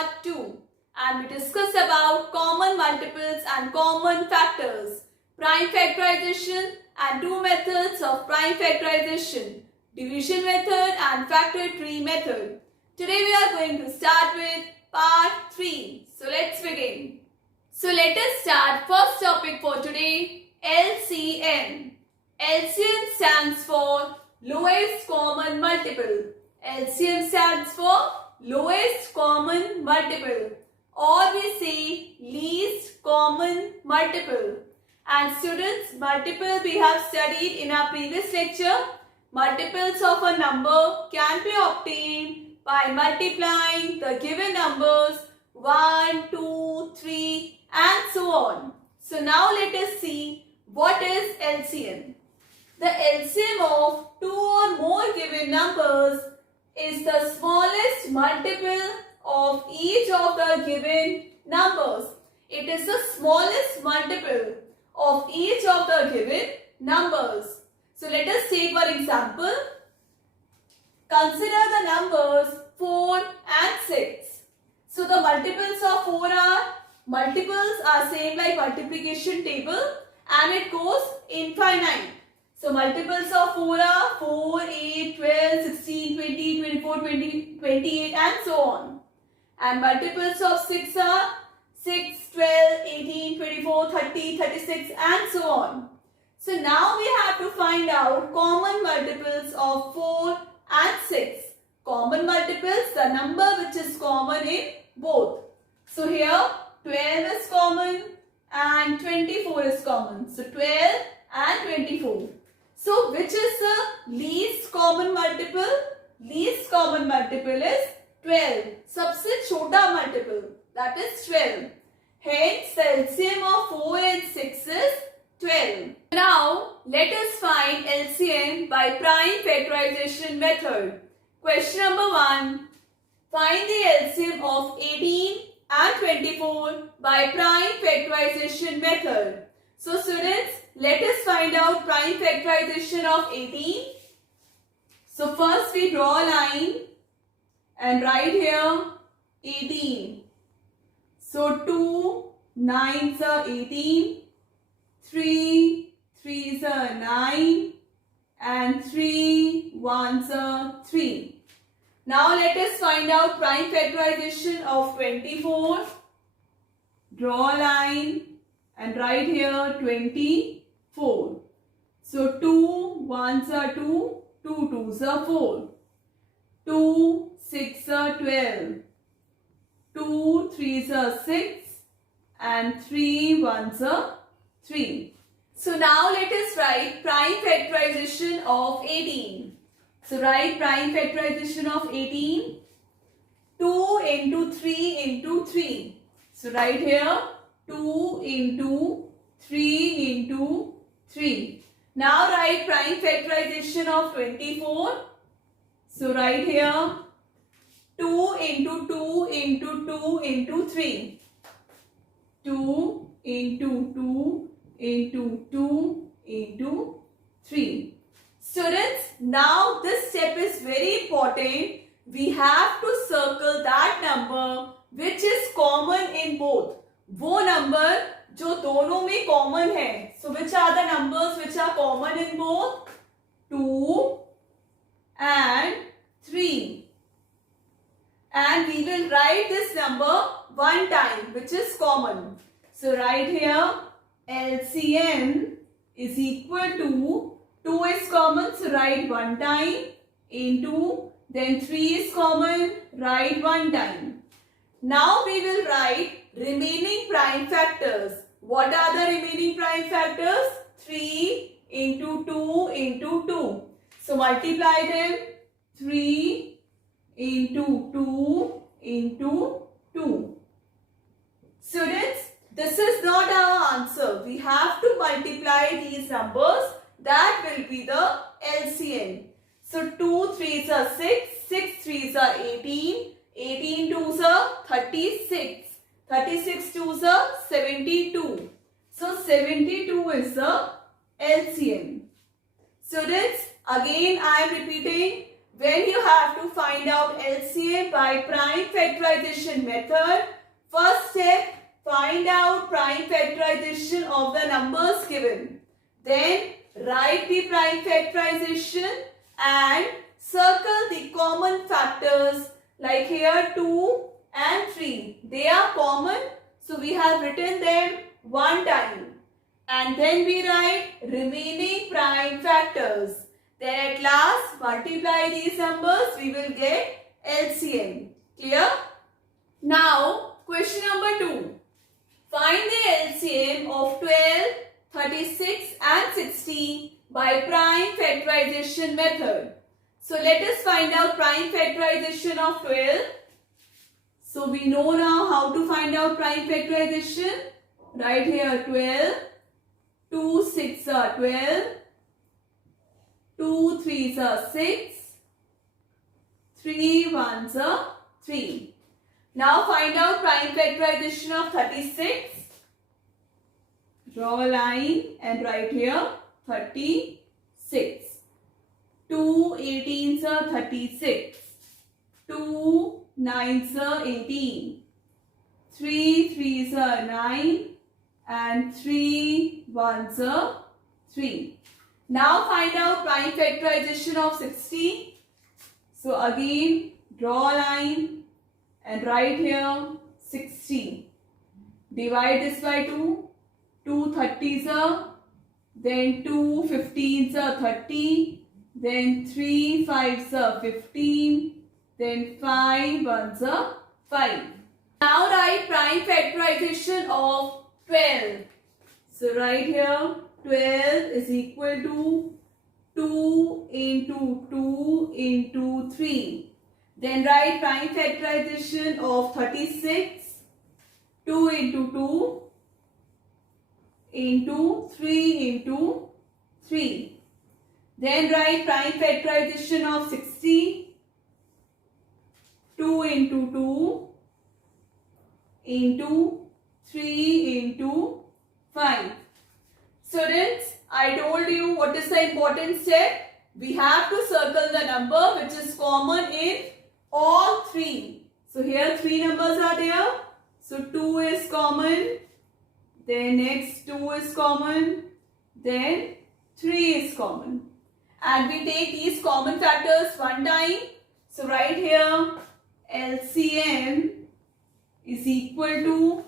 part 2 and we discuss about common multiples and common factors, prime factorization and two methods of prime factorization, division method and factor tree method. Today we are going to start with part 3. So let's begin. So let us start first topic for today, LCM. LCM stands for lowest common multiple. LCM stands for lowest common multiple, or we say least common multiple. And students, multiple we have studied in our previous lecture. Multiples of a number can be obtained by multiplying the given numbers 1, 2, 3 and so on. So now let us see what is LCM. The LCM of two or more given numbers is the smallest multiple of each of the given numbers. It is the smallest multiple of each of the given numbers. So let us take one example. Consider the numbers 4 and 6. So the multiples of 4 are same like multiplication table and it goes infinite. So multiples of 4 are 4, 8, 12, 16, 20, 24, 20, 28 and so on. And multiples of 6 are 6, 12, 18, 24, 30, 36 and so on. So now we have to find out common multiples of 4 and 6. Common multiples, the number which is common in both. So here 12 is common and 24 is common. So 12 and 24. So which is the least common multiple? Least common multiple is 12. सबसे छोटा multiple, that is 12. Hence the LCM of 4 and 6 is 12. Now let us find LCM by prime factorization method. Question number 1. Find the LCM of 18 and 24 by prime factorization method. So students, let us find out prime factorization of 18. So first we draw a line and write here 18. So 2 9s are 18, 3 3s are 9 and 3 1s are 3. Now let us find out prime factorization of 24. Draw a line and write here 24. So 2 1s are 2, 2 2s are 4, 2 6 are 12, 2 3s are 6 and 3 1s are 3. So now let us write prime factorization of 18. So write prime factorization of 18. 2 into 3 into 3. So write here 2 into 3 into 3. Now write prime factorization of 24. So write here 2 into 2 into 2 into 3. 2 into 2 into 2 into 3. Students, now this step is very important. We have to circle that number which is common in both. वो number जो दोनों में common है. So which are the numbers which are common in both? 2 and 3. And we will write this number one time which is common. So write here LCM is equal to 2 is common, so write one time into, then 3 is common, write one time. Now we will write remaining prime factors. What are the remaining prime factors? 3 into 2 into 2. So multiply them. 3 into 2 into 2. Students, this is not our answer. We have to multiply these numbers. That will be the LCM. So 2 3s are 6, 6 3s are 18, 18 2s are 36, 36 2s are 72. So 72 is the LCM. Students, again I am repeating, when you have to find out LCM by prime factorization method, first step, find out prime factorization of the numbers given. Then write the prime factorization and circle the common factors like here 2 and 3. They are common, so we have written them one time. And then we write remaining prime factors. Then at last multiply these numbers, we will get LCM. Clear? Now question number 2. Find the LCM of 12, 36 and 60 by prime factorization method. So let us find out prime factorization of 12. So we know now how to find out prime factorization. Right here 12, 2 6 are 12, 2 3s are 6, 3 1s are 3. Now find out prime factorization of 36. Draw a line and write here 36. 2 18s are 36. 2 9s are 18. 3 3s are 9 and 3 1s are 3. Now find out prime factorization of 60. So again draw a line and write here 60. Divide this by 2. 2 30s are, then 2 15s are 30, then 3 5s are 15, then 5 1s are 5. Now write prime factorization of 12. So write here 12 is equal to 2 into 2 into 3. Then write prime factorization of 36. 2 into 2 into 3 into 3. Then write prime factorization of 60. 2 into 2 into 3 into 5. Students, I told you what is the important step. We have to circle the number which is common in all three. So here 3 numbers are there. So 2 is common. Then next 2 is common. Then 3 is common. And we take these common factors one time. So write here LCM is equal to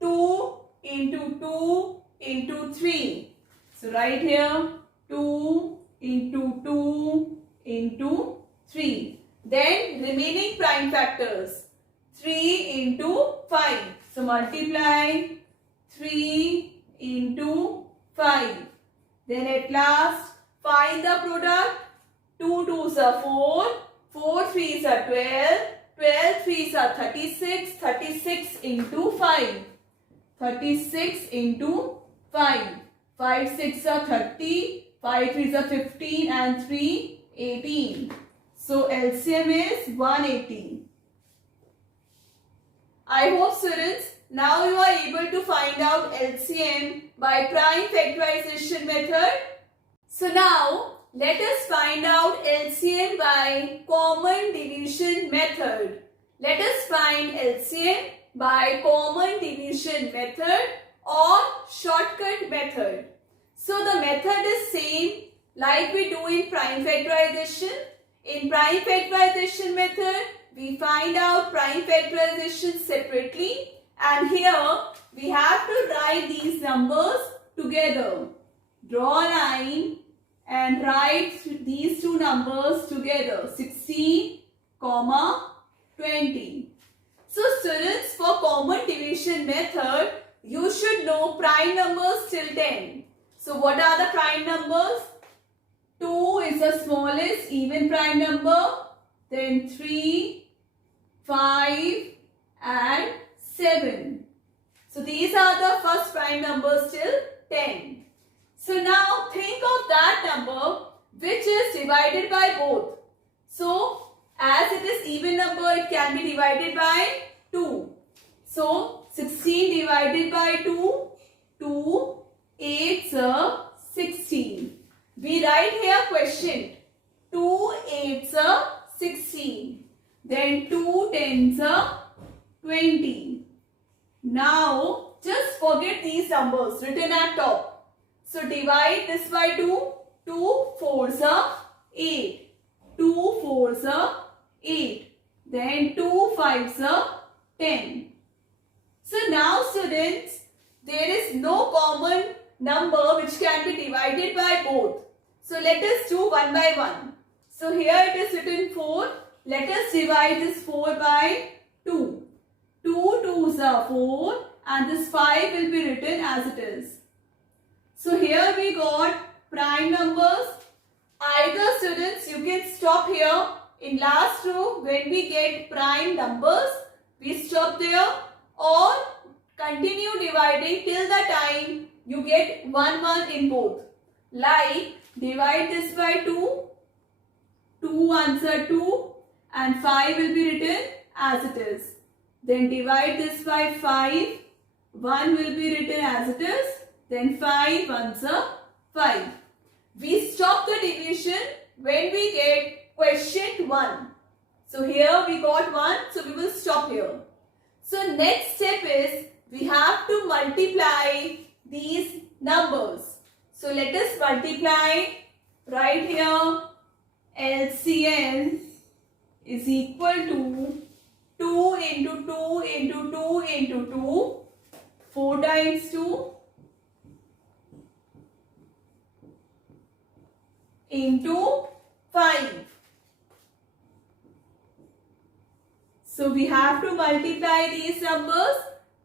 2 into 2 into 3. So write here 2 into 2 into 3. Then remaining prime factors 3 into 5. So multiply 3 into 5. Then at last find the product. 2 2s are 4, 4 3s are 12, 12 3s are 36, 36 into 5. 36 into 5. 5 6 are 30, 5 3s are 15 and 3 18. So LCM is 180. I hope students now you are able to find out LCM by prime factorization method. So now let us find out LCM by common dilution method. Let us find LCM by common dilution method or shortcut method. So the method is same like we do in prime factorization. In prime factorization method, we find out prime factorization separately, and here we have to write these numbers together. Draw a line and write these two numbers together, 16, 20. So students, for common division method, you should know prime numbers till 10. So what are the prime numbers? 2 is the smallest even prime number, then 3, 5 and 7. So these are the first prime numbers till 10. So now think of that number which is divided by both. So as it is even number, it can be divided by 2. So 16 divided by 2, 2, 8 16. We write here quotient. 2 8s are 16. Then 2 10s are 20. Now just forget these numbers written at top. So divide this by 2. 2 4s are 8. 2 4s are 8. Then 2 5s are 10. So now students, there is no common number which can be divided by both. So let us do one by one. So here it is written 4. Let us divide this 4 by 2. 2 2s are 4 and this 5 will be written as it is. So here we got prime numbers. Either students, you can stop here. In last row, when we get prime numbers, we stop there, or continue dividing till the time you get 1 1 in both. Like divide this by 2. 2 1s are 2 and 5 will be written as it is. Then divide this by 5. 1 will be written as it is. Then 5 1s are 5. We stop the division when we get question 1. So here we got 1. So we will stop here. So next step is we have to multiply these numbers. So let us multiply. Right here LCM is equal to 2 into 2 into 2 into 2. 4 times 2 into 5. So we have to multiply these numbers.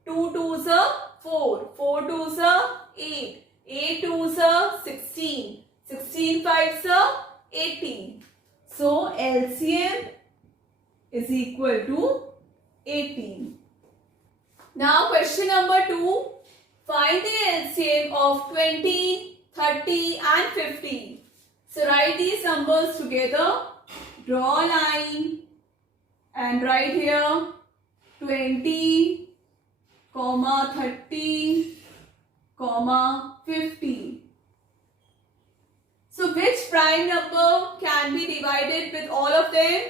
2 2s are 4. 4 2s are 8. 8 2s are 16. 16 5s are 18. So LCM is equal to 18. Now question number 2. Find the LCM of 20, 30 and 50. So write these numbers together. Draw a line and write here 20, 30, 50. So which prime number can be divided with all of them?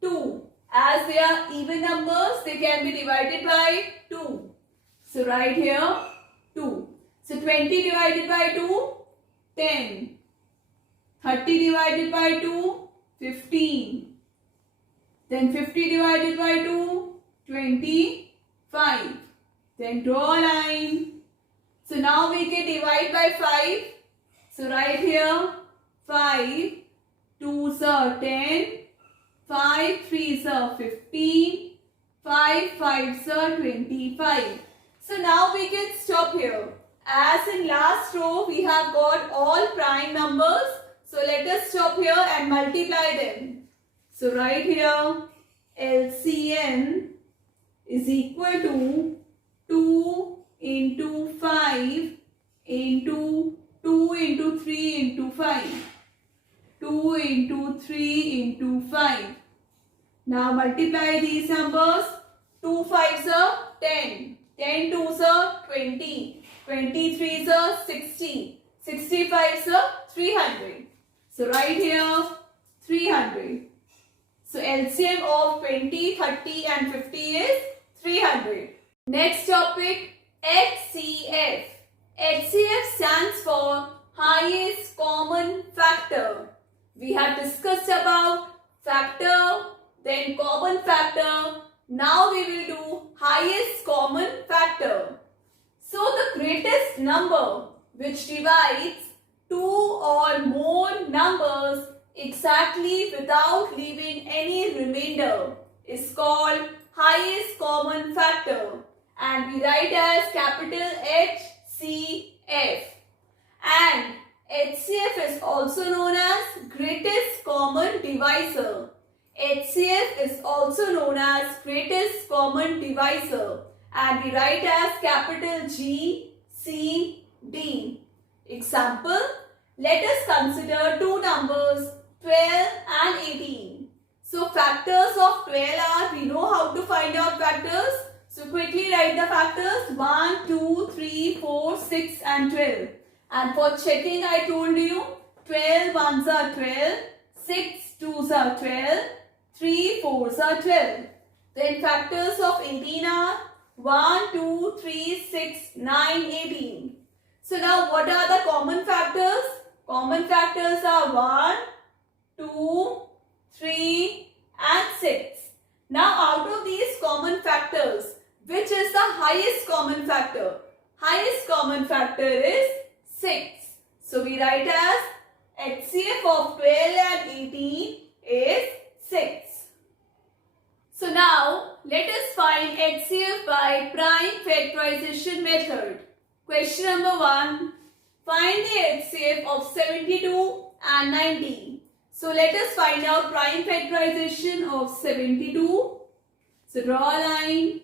2. As they are even numbers, they can be divided by 2. So write here 2. So 20 divided by 2, 10. 30 divided by 2, 15. Then 50 divided by 2, 25. Then draw a line. So now we can divide by 5. So write here 5 2s are 10, 5 3s are 15, 5 5s are 25. So now we can stop here. As in last row we have got all prime numbers. So let us stop here and multiply them. So write here LCM is equal to 2 into 5 into 2 into 3 into 5. 2 into 3 into 5. Now multiply these numbers. 2 5s are 10. 10 2s are 20. 23s are 60. 65s are 300. So write here 300. So LCM of 20, 30 and 50 is 300. Next topic, HCF. HCF stands for highest common factor. We have discussed about factor, then common factor. Now we will do highest common factor. So the greatest number which divides two or more numbers exactly without leaving any remainder is called highest common factor, and we write as capital HCF. And HCF is also known as greatest common divisor. HCF is also known as greatest common divisor, and we write as capital GCD. Example, let us consider two numbers 12 and 18. So factors of 12 are, we know how to find out factors. So quickly write the factors 1, 2, 3, 4, 6 and 12. And for checking I told you 12 ones are 12, 6 2s are 12, 3 4s are 12. Then factors of 18 are 1, 2, 3, 6, 9, 18. So now what are the common factors? Common factors are 1, 2, 3 and 6. Now out of these common factors, which is the highest common factor? Highest common factor is 6. So we write as HCF of 12 and 18 is 6. So now let us find HCF by prime factorization method. Question number 1. Find the HCF of 72 and 90. So let us find out prime factorization of 72. So draw a line,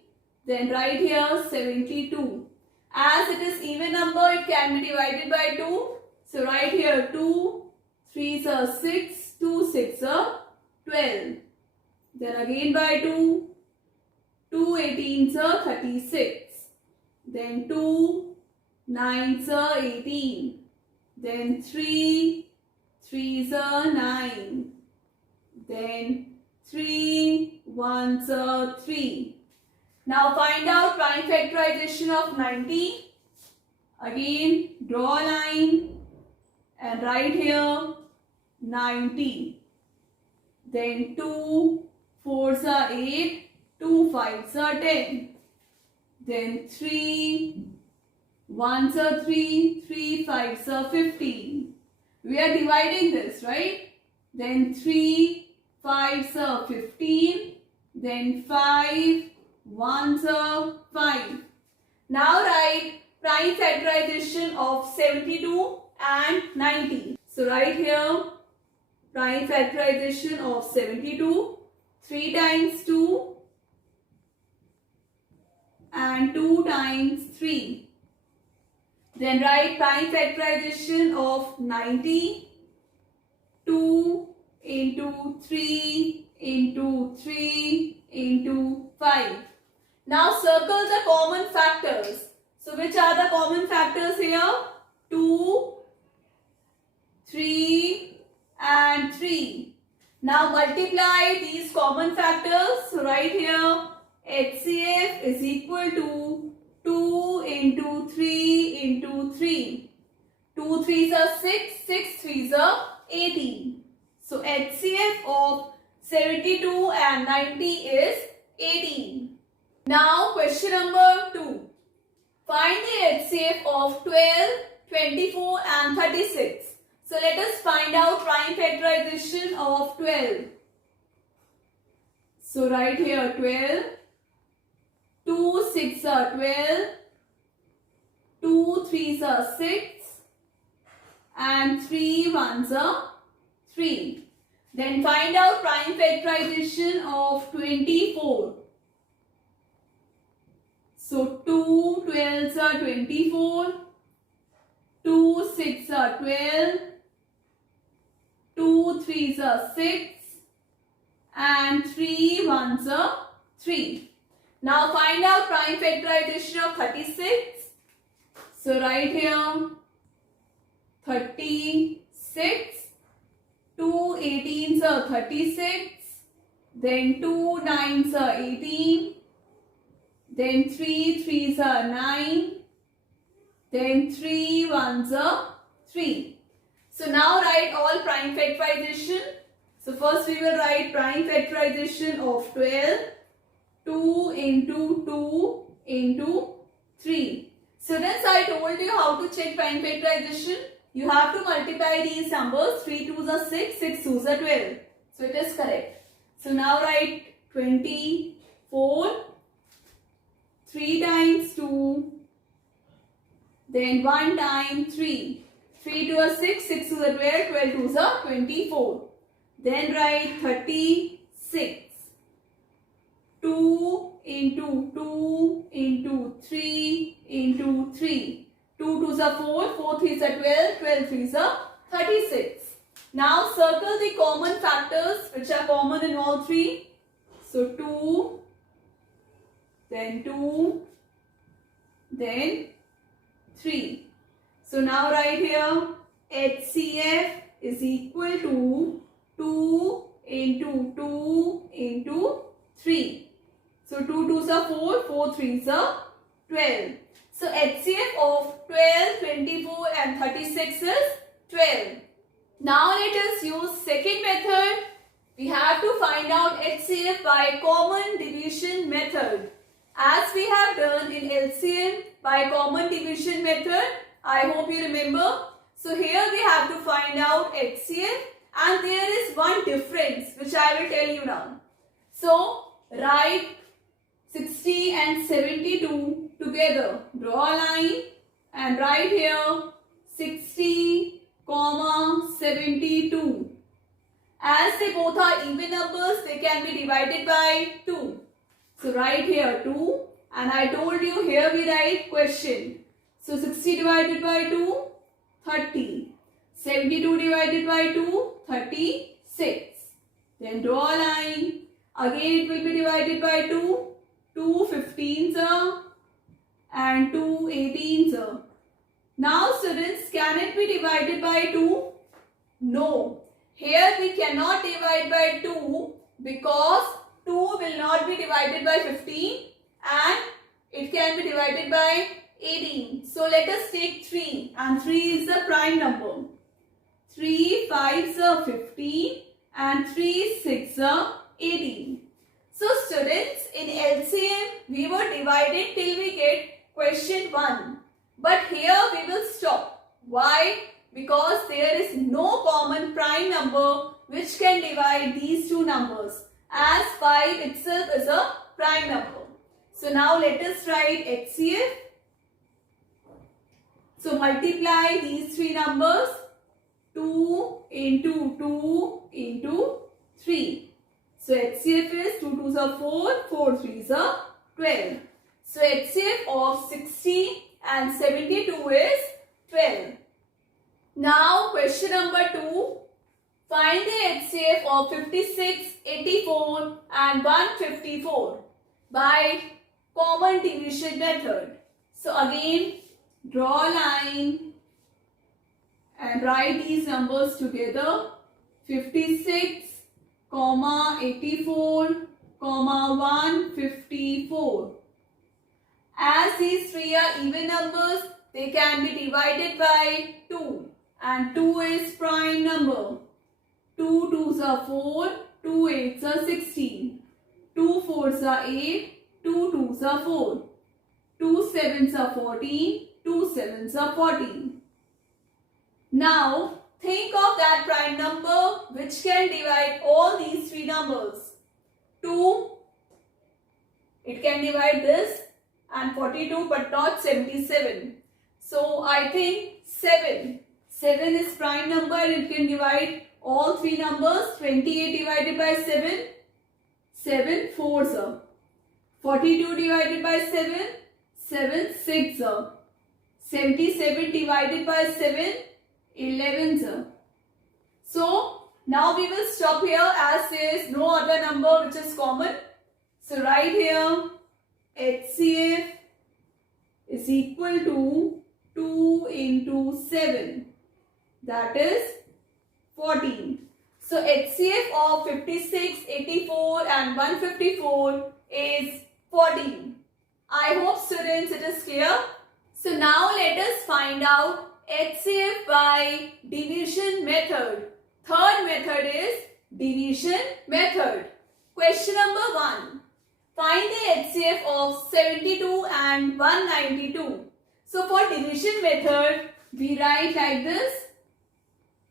then write here 72. As it is even number, it can be divided by 2. So write here 2, 3s are 6, 2 6 are 12. Then again by 2, 2 18s are 36. Then 2 9s are 18. Then 3 3s are 9. Then 3 1s are 3. Now find out prime factorization of 90. Again draw a line and write here 90. Then 2 4s are 8, 2 5s are 10. Then 3 1s are 3, 3 5s are 15. We are dividing this, right? Then 3 5s are 15. Then 5 1s are 5. Now write prime factorization of 72 and 90. So write here prime factorization of 72. 3 times 2 and 2 times 3. Then write prime factorization of 90. 2 into 3 into 3 into 5. Now circle the common factors. So which are the common factors here? 2, 3 and 3. Now multiply these common factors. So write here HCF is equal to 2 into 3 into 3. 2 3s are 6, 6 3s are 18. So HCF of 72 and 90 is 18. Now question number 2. Find the HCF of 12, 24 and 36. So let us find out prime factorization of 12. So write here 12. 2 6 are 12. 2 3s are 6. And 3 1s are 3. Then find out prime factorization of 24. So 2 12s are 24. 2 6 are 12. 2 3s are 6 and 3 1s are 3. Now find out prime factorization of 36. So write here 36. 2 18s are 36. Then 2 9s are 18. Then 3 3s are 9. Then 3 1s are 3. So now write all prime factorization. So first we will write prime factorization of 12. 2 into 2 into 3. Students, I told you how to check prime factorization. You have to multiply these numbers. 3 2s are 6, 6 2s are 12. So it is correct. So now write 24. 3 times 2. Then 1 times 3. 3 2 are 6, 6 2 are 12, 12 2s are 24. Then write 36. 2 into 2 into 3 into 3. 2 2s are 4, 4 3s are 12, 12 3s are 36. Now circle the common factors which are common in all three. So 2, then 2, then 3. So now write here HCF is equal to 2 into 2 into 3. So 2 2s are 4, 4 3s are 12. So HCF of 12, 24 and 36 is 12. Now let us use second method. We have to find out HCF by common division method. As we have done in LCM by common division method, I hope you remember. So here we have to find out HCF, and there is one difference which I will tell you now. So write 60 and 72 together. Draw a line and write here 60, 72. As they both are even numbers, they can be divided by 2. So write here 2, and I told you here we write question. So 60 divided by 2, 30. 72 divided by 2, 36. Then draw a line. Again it will be divided by 2. 2 15s are and 2 18s are. Now students, can it be divided by 2? No. Here we cannot divide by 2 because 2 will not be divided by 15 and it can be divided by 18. So let us take 3, and 3 is the prime number. 3 5s are 15 and 3 6 are 18. So students, in LCM we were divided till we get question 1. But here we will stop. Why? Because there is no common prime number which can divide these two numbers, as 5 itself is a prime number. So now let us write HCF. So multiply these three numbers. 2 into 2 into 3. So HCF is 2 2s are 4, 4 3s are 12. So HCF of 60 and 72 is 12. Now question number 2. Find the HCF of 56, 84 and 154 by common division method. So again, draw a line and write these numbers together. 56, 84, 154. As these three are even numbers, they can be divided by 2. And 2 is prime number. 2 2s are 4, 2 8s are 16. 2 4s are 8, 2 2s are 4. 2 7s are 14, 2 7s are 14. Now, think of that prime number which can divide all these three numbers. 2, it can divide this, and 42 but not 77. So, I think 7. 7 is prime number and it can divide all three numbers. 28 divided by 7, 7 4s are. 42 divided by 7, 7 6 are. 77 divided by 7, 11s are. So now we will stop here as there is no other number which is common. So write here HCF is equal to 2 into 7. That is 14. So HCF of 56, 84 and 154 is 14. I hope students it is clear. So now let us find out HCF by division method. Third method is division method. Question number 1. Find the HCF of 72 and 192. So for division method, we write like this.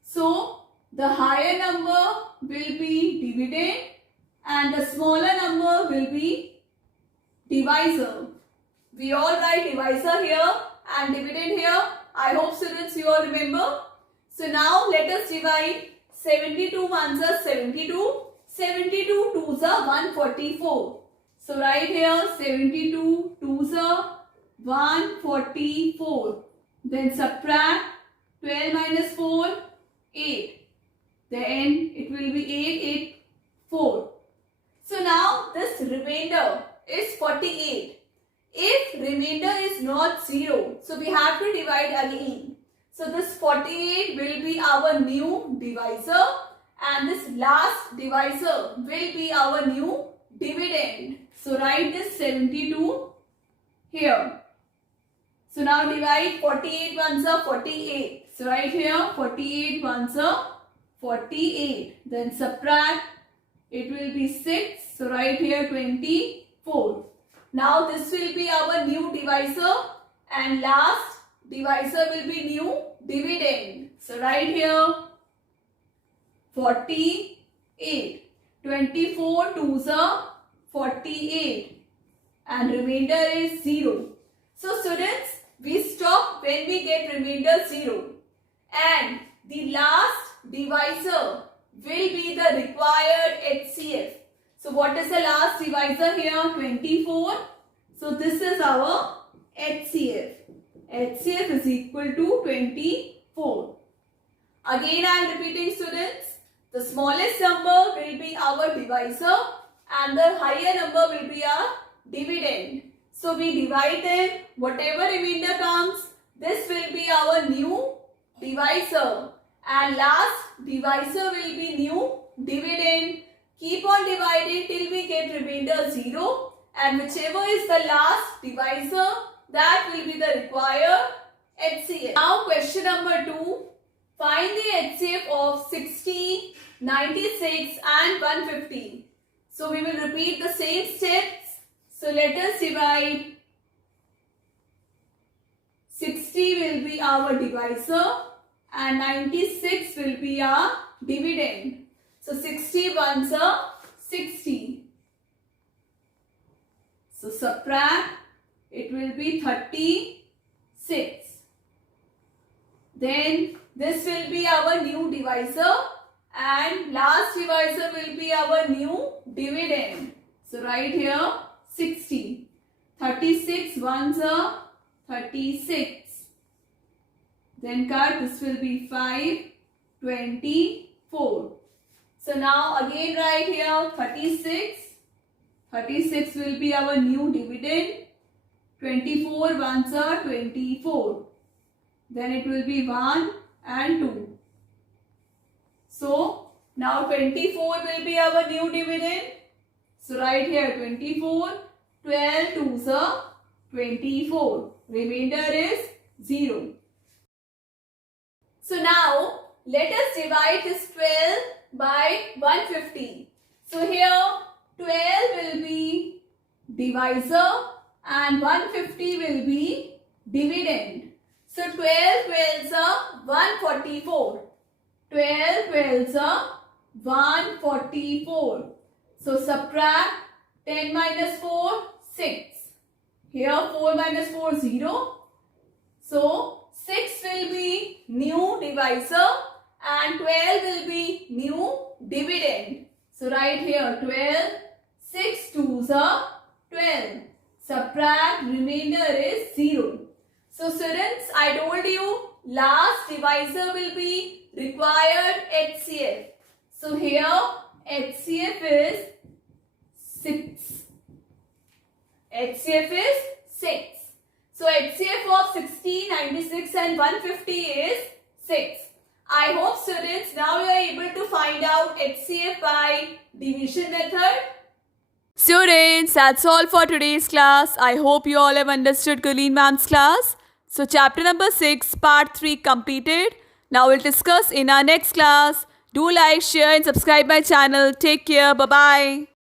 So the higher number will be dividend and the smaller number will be divisor. We all write divisor here and dividend here. I hope students you all remember. So now let us divide. 72 ones are 72. 72 twos are 144. So write here 72 twos are 144. Then subtract 12 minus 4, 8. Then it will be 8, 8, 4. So now this remainder is 48. If remainder is not 0, so we have to divide again. So this 48 will be our new divisor and this last divisor will be our new dividend. So write this 72 here. So now divide 48 ones are 48. So write here 48 ones are 48. Then subtract, it will be 6. So write here 24. Now this will be our new divisor and last divisor will be new dividend. So write here 48. 24 twos are 48 and remainder is 0. So students, we stop when we get remainder 0 and the last divisor will be the required HCF. So what is the last divisor here? 24. So this is our HCF. HCF is equal to 24. Again I am repeating students. The smallest number will be our divisor and the higher number will be our dividend. So we divide them. Whatever remainder comes, this will be our new divisor. And last divisor will be new dividend. Keep on dividing till we get remainder 0. And whichever is the last divisor, that will be the required HCF. Now question number 2. Find the HCF of 60, 96 and 150. So we will repeat the same steps. So let us divide. 60 will be our divisor and 96 will be our dividend. So 60 ones are 60. So subtract, it will be 36. Then this will be our new divisor and last divisor will be our new dividend. So write here 60. 36 ones are 36. Then cut, this will be 5, 24. So now again write here 36. 36 will be our new dividend. 24 ones are 24. Then it will be 1 and 2. So now 24 will be our new dividend. So write here 24. 12 twos are 24. Remainder is 0. So now let us divide this 12 by 150. So here 12 will be divisor and 150 will be dividend. So 12 12s are 144. 12 12s are 144. So subtract 10 minus 4, 6. Here 4 minus 4, 0. So 6 will be new divisor and 12 will be new dividend. So write here 12. 6 twos are 12. Subtract, remainder is 0. So students, I told you last divisor will be required HCF. So here HCF is 6. HCF is 6. So HCF of 60, 96 and 150 is 6. I hope students now you are able to find out HCF by division method. Students, that's all for today's class. I hope you all have understood Colleen ma'am's class. So chapter number 6, part 3 completed. Now we'll discuss in our next class. Do like, share and subscribe my channel. Take care. Bye-bye.